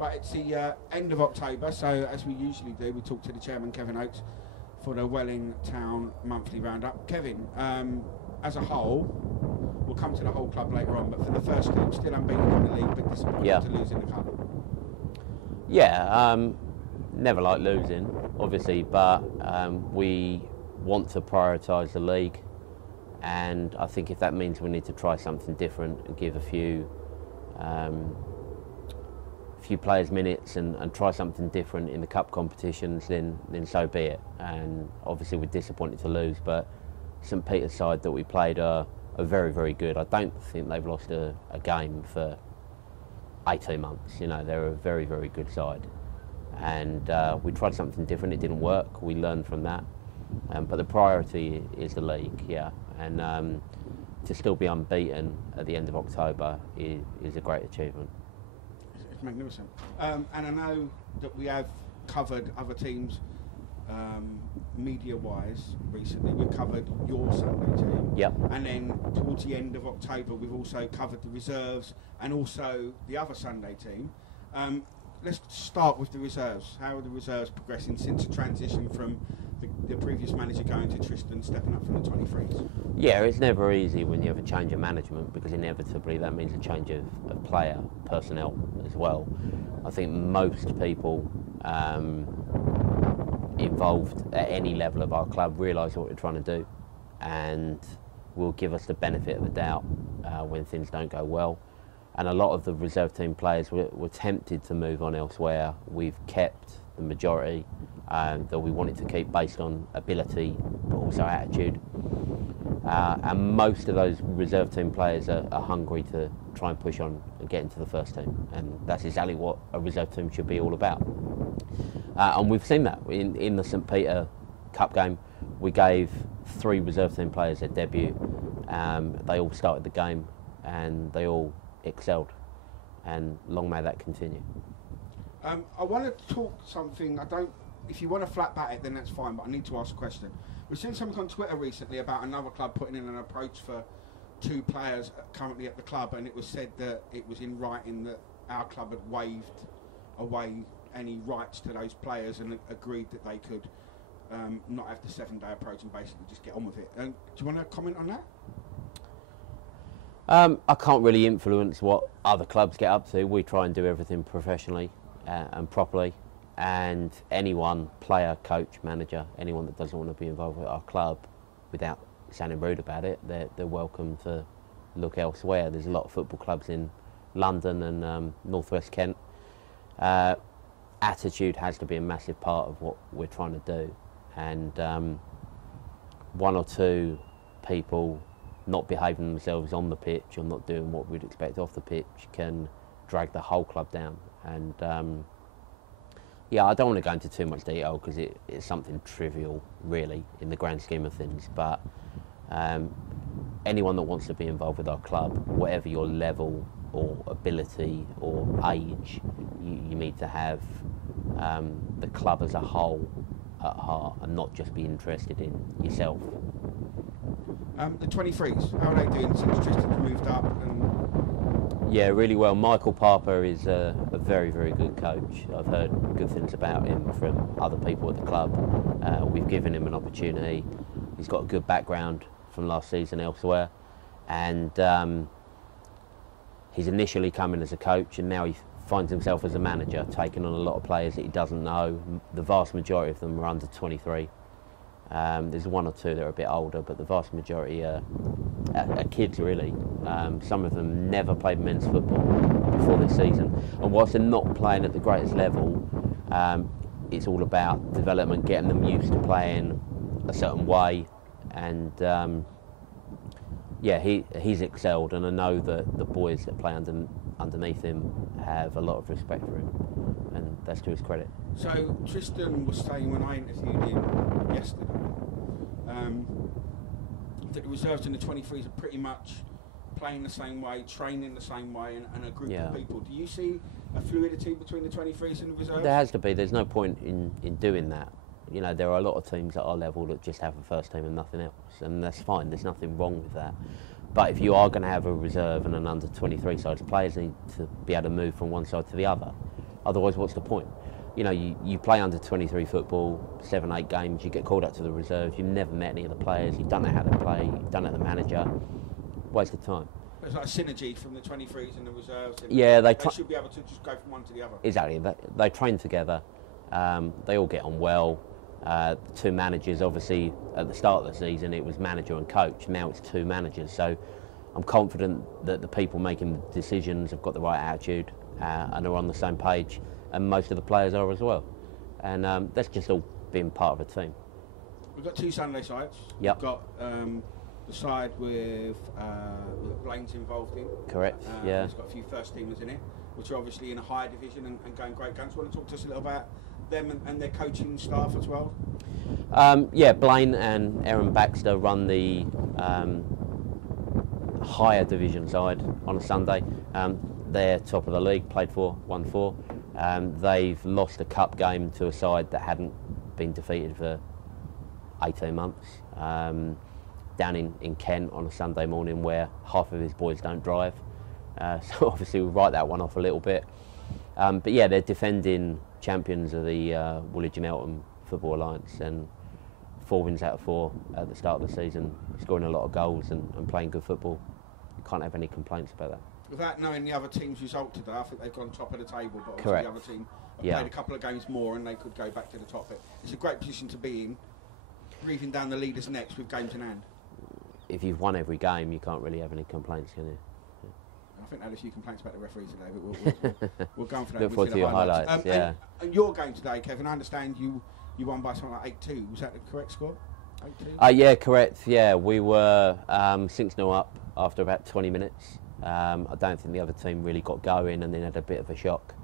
Right, it's the end of October, so as we usually do, we talk to the chairman, Kevin Oates, for the Welling Town monthly roundup. Kevin, as a whole, we'll come to the whole club later on, but for the first team, still unbeaten in the league, but disappointed to lose in the cup. Yeah, never like losing, obviously, but we want to prioritise the league, and I think if that means we need to try something different and give a few players minutes and try something different in the cup competitions, then so be it. And obviously we're disappointed to lose, but St Peter's side that we played are very, very good. I don't think they've lost a game for 18 months. You know, they're a very, very good side. And we tried something different, it didn't work, we learned from that. But the priority is the league, yeah. And to still be unbeaten at the end of October is a great achievement. It's magnificent. And I know that we have covered other teams media-wise recently. We've covered your Sunday team. Yep. And then towards the end of October, we've also covered the reserves and also the other Sunday team. Let's start with the reserves. How are the reserves progressing since the transition from the previous manager going to Tristan stepping up from the 23s? Yeah, it's never easy when you have a change of management, because inevitably that means a change of player personnel as well. I think most people involved at any level of our club realise what we're trying to do, and will give us the benefit of the doubt when things don't go well. And a lot of the reserve team players were tempted to move on elsewhere. We've kept the majority that we wanted to keep based on ability but also attitude. And most of those reserve team players are hungry to try and push on and get into the first team. And that's exactly what a reserve team should be all about. And we've seen that in the St Peter Cup game. We gave 3 reserve team players their debut. They all started the game and they all excelled, and long may that continue. I want to talk something. If you want to flat bat it, then that's fine, but I need to ask a question. We've seen something on Twitter recently about another club putting in an approach for 2 players currently at the club, and it was said that it was in writing that our club had waved away any rights to those players and agreed that they could not have the 7-day approach and basically just get on with it. Do you want to comment on that? I can't really influence what other clubs get up to. We try and do everything professionally and properly, and anyone, player, coach, manager, anyone that doesn't want to be involved with our club without sounding rude about it, they're welcome to look elsewhere. There's a lot of football clubs in London and northwest Kent. Attitude has to be a massive part of what we're trying to do, and 1 or 2 people not behaving themselves on the pitch or not doing what we'd expect off the pitch can drag the whole club down. And yeah, I don't want to go into too much detail because it's something trivial really in the grand scheme of things, but anyone that wants to be involved with our club, whatever your level or ability or age, you need to have the club as a whole at heart and not just be interested in yourself. The 23s, how are they doing since Tristan's moved up? Yeah, really well. Michael Parper is a very, very good coach. I've heard good things about him from other people at the club. We've given him an opportunity. He's got a good background from last season elsewhere, and he's initially come in as a coach, and now he finds himself as a manager, taking on a lot of players that he doesn't know. The vast majority of them are under 23. There's 1 or 2 that are a bit older, but the vast majority are kids really. Some of them never played men's football before this season, and whilst they're not playing at the greatest level, it's all about development, getting them used to playing a certain way, and yeah, he's excelled, and I know that the boys that play underneath him have a lot of respect for him, and that's to his credit. So Tristan was saying when I interviewed him yesterday that the reserves and the 23s are pretty much playing the same way, training the same way, and a group of people. Do you see a fluidity between the 23s and the reserves? There has to be. There's no point in doing that. You know, there are a lot of teams at our level that just have a first team and nothing else, and that's fine. There's nothing wrong with that. But if you are going to have a reserve and an under 23 side, players need to be able to move from one side to the other. Otherwise, what's the point? You know, you play under 23 football, 7-8 games, you get called up to the reserves, you've never met any of the players, you don't know how to play, you don't know the manager. Waste of time. It's like a synergy from the 23s and the reserves. And Yeah, they should be able to just go from one to the other. Exactly. They train together. They all get on well. The two managers, obviously, at the start of the season, it was manager and coach. Now it's two managers. So I'm confident that the people making the decisions have got the right attitude and are on the same page. And most of the players are as well. And that's just all being part of a team. We've got two Sunday sides. Yep. We've got the side with Blaine's involved in. Correct, yeah. It's got a few first teamers in it, which are obviously in a higher division and going great guns. Want to talk to us a little about them and their coaching staff as well? Yeah, Blaine and Aaron Baxter run the higher division side on a Sunday. They're top of the league, played for, won 4. They've lost a cup game to a side that hadn't been defeated for 18 months. Down in Kent on a Sunday morning where half of his boys don't drive. So obviously we'll write that one off a little bit. But yeah, they're defending champions of the Woolwich and Eltham Football Alliance, and 4 wins out of 4 at the start of the season, scoring a lot of goals and playing good football. You can't have any complaints about that. Without knowing the other team's result today, I think they've gone top of the table, but obviously Correct. the other team have played a couple of games more and they could go back to the top. It's a great position to be in, breathing down the leaders' necks with games in hand. If you've won every game, you can't really have any complaints, can you? I think I had a few complaints about the referee today, but we'll go on for that. Look forward to your highlights. Yeah. And your game today, Kevin, I understand you won by something like 8-2. Was that the correct score? 8-2? Yeah, correct. Yeah, we were 6-0 up after about 20 minutes. I don't think the other team really got going and then had a bit of a shock.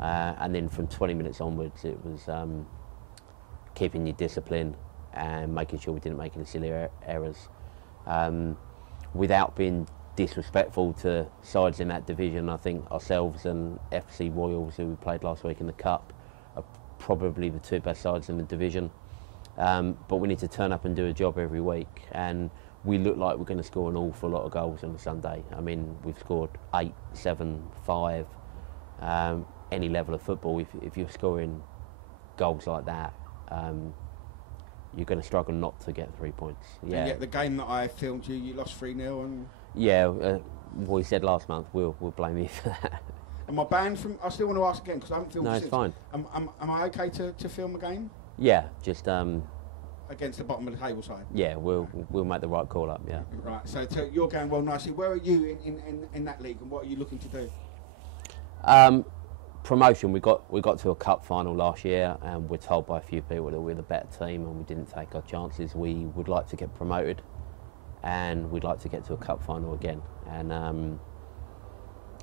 And then from 20 minutes onwards, it was keeping your discipline and making sure we didn't make any silly errors. Without being disrespectful to sides in that division, I think ourselves and FC Royals, who we played last week in the Cup, are probably the 2 best sides in the division. But we need to turn up and do a job every week, and we look like we're going to score an awful lot of goals on a Sunday. I mean, we've scored 8, 7, 5, any level of football. If you're scoring goals like that, you're going to struggle not to get 3 points. Yeah. And yet the game that I filmed you lost 3-0 and... Yeah, we said last month we'll blame you for that. Am I banned from... I still want to ask again because I haven't filmed No, it it's since. fine. Am I okay to film a game? Yeah, just Against the bottom of the table side? yeah, we'll make the right call up. Yeah. Right, so you're going well nicely. Where are you in that league and what are you looking to do? Promotion. We got to a cup final last year, and we're told by a few people that we're the better team, and we didn't take our chances. We would like to get promoted, and we'd like to get to a cup final again. And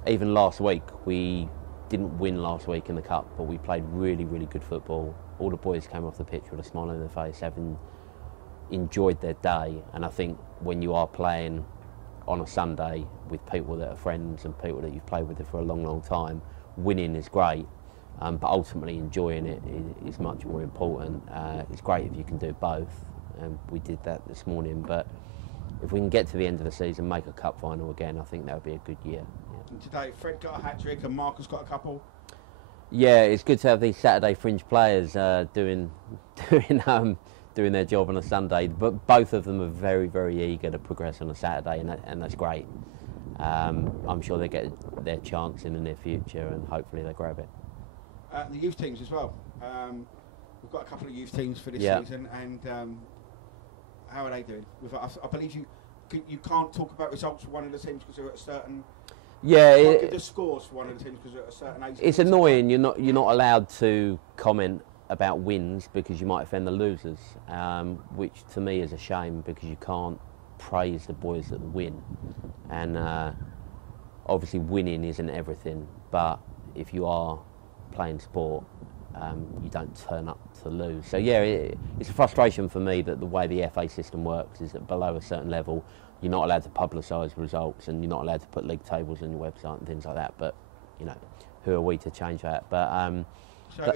even last week, we didn't win last week in the cup, but we played really, really good football. All the boys came off the pitch with a smile on their face, having enjoyed their day. And I think when you are playing on a Sunday with people that are friends and people that you've played with for a long, long time, winning is great, but ultimately enjoying it is much more important. It's great if you can do both, and we did that this morning. But if we can get to the end of the season, make a cup final again, I think that would be a good year. Yeah. And today, Fred got a hat-trick and Marcus got a couple. Yeah, it's good to have these Saturday fringe players doing their job on a Sunday. But both of them are very, very eager to progress on a Saturday, and that's great. I'm sure they get their chance in the near future, and hopefully they grab it. The youth teams as well. We've got a couple of youth teams for this season, and how are they doing? I believe you can't talk about results for one of the teams because they're at a certain. Yeah, you can't give the scores for one of the teams because they're at a certain age. It's annoying. You're not allowed to comment about wins because you might offend the losers, which to me is a shame because you can't praise the boys that win. And obviously winning isn't everything, but if you are playing sport, you don't turn up to lose. So yeah, it's a frustration for me that the way the FA system works is that below a certain level, you're not allowed to publicise results and you're not allowed to put league tables on your website and things like that. But you know, who are we to change that? But so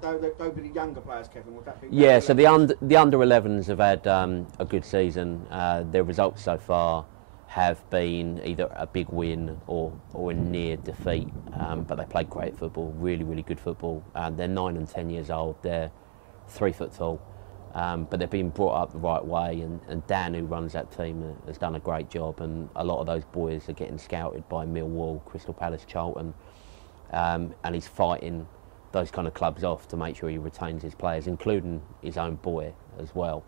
they'll be the younger players, Kevin. Would that be? Yeah. So the under 11s have had a good season. Their results so far have been either a big win or a near defeat, but they play great football, really, really good football. They're 9 and 10 years old, they're 3 foot tall, but they've been brought up the right way, and Dan, who runs that team, has done a great job, and a lot of those boys are getting scouted by Millwall, Crystal Palace, Charlton, and he's fighting those kind of clubs off to make sure he retains his players, including his own boy as well.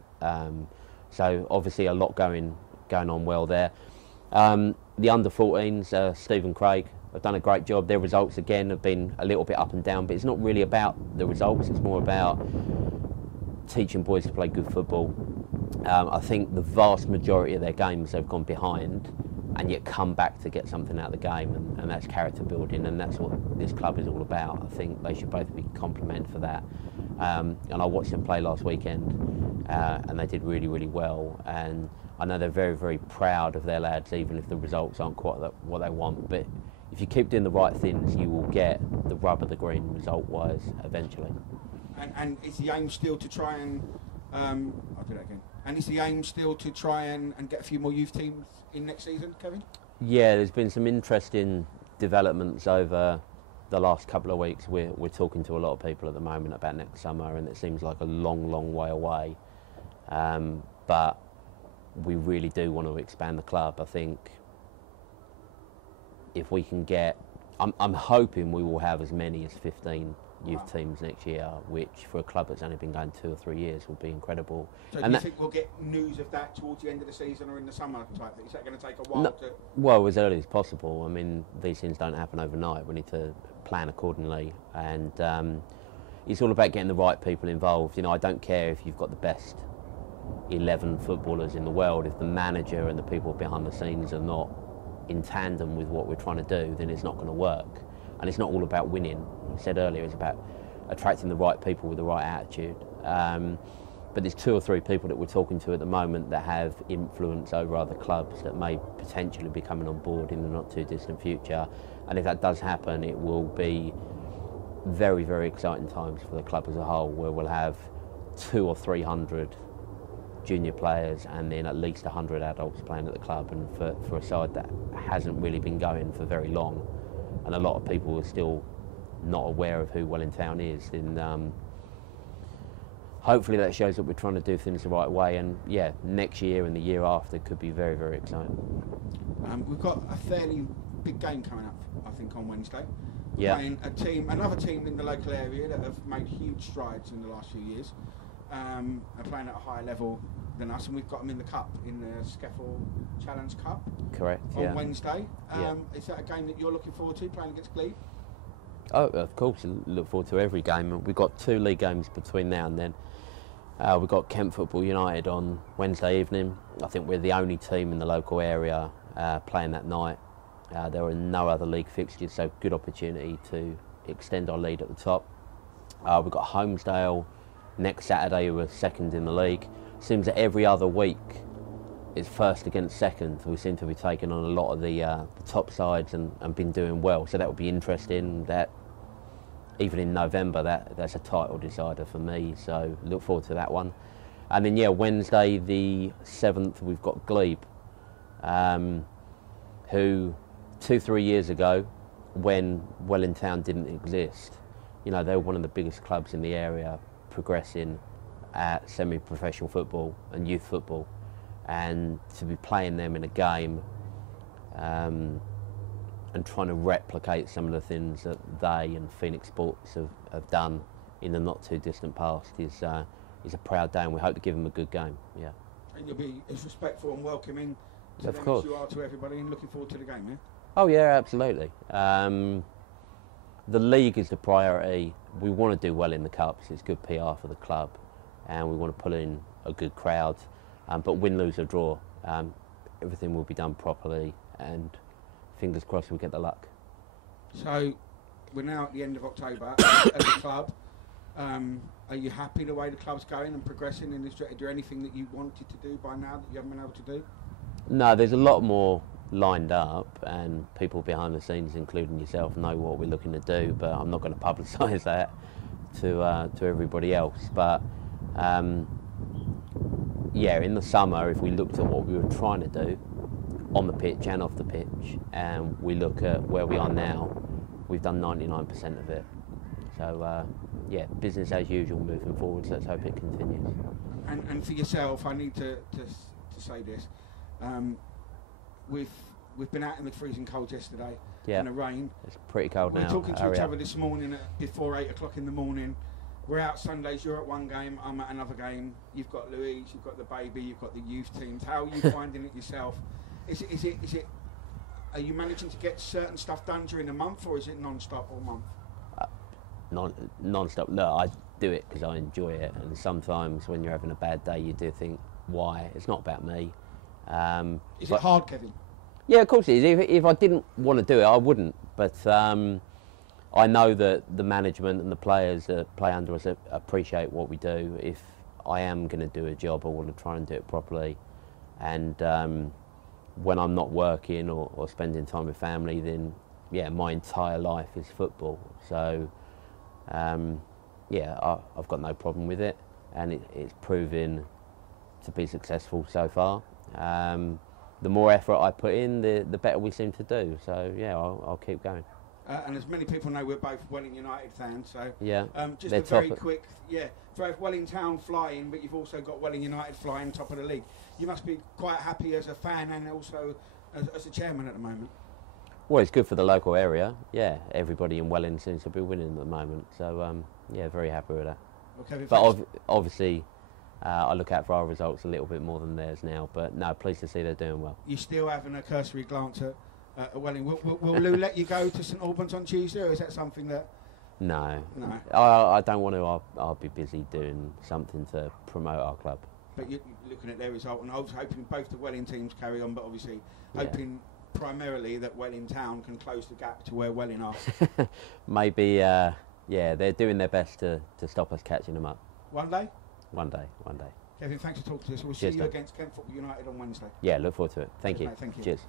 So obviously a lot going on well there. The under-14s, Stephen Craig, have done a great job. Their results again have been a little bit up and down, but it's not really about the results, it's more about teaching boys to play good football. I think the vast majority of their games they've gone behind and yet come back to get something out of the game, and that's character building, and that's what this club is all about. I think they should both be complimented for that. And I watched them play last weekend, and they did really, really well, and I know they're very, very proud of their lads, even if the results aren't quite what they want. But if you keep doing the right things, you will get the rub of the green result-wise eventually. And is the aim still to try and I'll do that again. And is the aim still to try and get a few more youth teams in next season, Kevin? Yeah, there's been some interesting developments over the last couple of weeks. We're talking to a lot of people at the moment about next summer, and it seems like a long, long way away. But we really do want to expand the club. I think if we can get, I'm hoping we will have as many as 15 youth teams next year, which for a club that's only been going 2 or 3 years will be incredible. So do you think we'll get news of that towards the end of the season or in the summer type thing? Is that going to take a while? Well, as early as possible. I mean, these things don't happen overnight. We need to plan accordingly, and it's all about getting the right people involved. You know, I don't care if you've got the best 11 footballers in the world. If the manager and the people behind the scenes are not in tandem with what we're trying to do, then it's not going to work. And it's not all about winning. I said earlier, it's about attracting the right people with the right attitude. But there's 2 or 3 people that we're talking to at the moment that have influence over other clubs that may potentially be coming on board in the not too distant future. And if that does happen, it will be very, very exciting times for the club as a whole, where we'll have 200 or 300 junior players and then at least 100 adults playing at the club. And for a side that hasn't really been going for very long, and a lot of people are still not aware of who Welling Town is, then hopefully that shows that we're trying to do things the right way. And yeah, next year and the year after could be very, very exciting. We've got a fairly big game coming up, I think, on Wednesday. Yeah. Playing another team in the local area that have made huge strides in the last few years, are playing at a higher level than us, and we've got them in the cup, in the Skeffel Challenge Cup. Correct. On Wednesday. Yeah. Is that a game that you're looking forward to, playing against Glebe? Oh, of course, I look forward to every game. We've got 2 league games between now and then. We've got Kent Football United on Wednesday evening. I think we're the only team in the local area playing that night. There are no other league fixtures, so good opportunity to extend our lead at the top. We've got Holmesdale next Saturday, who are second in the league. Seems that every other week it's first against second. We seem to be taking on a lot of the top sides and been doing well, so that will be interesting. That even in November, that's a title decider for me, so look forward to that one. And then yeah, Wednesday the 7th we've got Glebe, who 2-3 years ago, when Welling Town didn't exist, you know, they were one of the biggest clubs in the area, progressing at semi-professional football and youth football, and to be playing them in a game and trying to replicate some of the things that they and Phoenix Sports have done in the not too distant past is a proud day, and we hope to give them a good game. Yeah. And you'll be as respectful and welcoming to of them course. as you are to everybody, and looking forward to the game, yeah? Oh yeah, absolutely. The league is the priority. We want to do well in the cups. It's good PR for the club, and we want to pull in a good crowd. But win, lose or draw, everything will be done properly, and fingers crossed we get the luck. So we're now at the end of October as a club. Are you happy the way the club's going and progressing in this? Is there anything that you wanted to do by now that you haven't been able to do? No, there's a lot more lined up, and people behind the scenes, including yourself, know what we're looking to do, but I'm not going to publicise that to everybody else. But yeah, in the summer, if we looked at what we were trying to do, on the pitch and off the pitch, and we look at where we are now, we've done 99% of it. So yeah, business as usual moving forward. So let's hope it continues. And for yourself, I need to say this. We've been out in the freezing cold yesterday, in the rain. It's pretty cold now. We're talking to each other this morning before 8 o'clock in the morning. We're out Sundays, you're at one game, I'm at another game. You've got Louise, you've got the baby, you've got the youth teams. How are you finding it yourself? Is it? Are you managing to get certain stuff done during the month, or is it non-stop all month? Non-stop. Look, I do it because I enjoy it, and sometimes when you're having a bad day, you do think, why? It's not about me. Is it hard, Kevin? Yeah, of course it is. If I didn't want to do it, I wouldn't. But I know that the management and the players that play under us appreciate what we do. If I am going to do a job, I want to try and do it properly. And when I'm not working or spending time with family, then yeah, my entire life is football. So yeah, I've got no problem with it, and it's proven to be successful so far. The more effort I put in, the better we seem to do. So yeah, I'll keep going. And as many people know, we're both Welling United fans. So yeah, just a very quick, both Welling Town flying, but you've also got Welling United flying top of the league. You must be quite happy as a fan and also as a chairman at the moment. Well, it's good for the local area. Yeah, everybody in Welling seems to be winning at the moment. So yeah, very happy with that. Okay, but obviously, I look out for our results a little bit more than theirs now. But no, pleased to see they're doing well. You're still having a cursory glance at Welling. Will Lou let you go to St Albans on Tuesday, or is that something that... No. I don't want to. I'll be busy doing something to promote our club. But you're looking at their result, and I was hoping both the Welling teams carry on, but obviously hoping primarily that Welling Town can close the gap to where Welling are. Maybe, yeah, they're doing their best to stop us catching them up. One day? One day. Kevin, thanks for talking to us. We'll see you against Kent Football United on Wednesday. Yeah, look forward to it. Thank you. Mate, thank you. Cheers.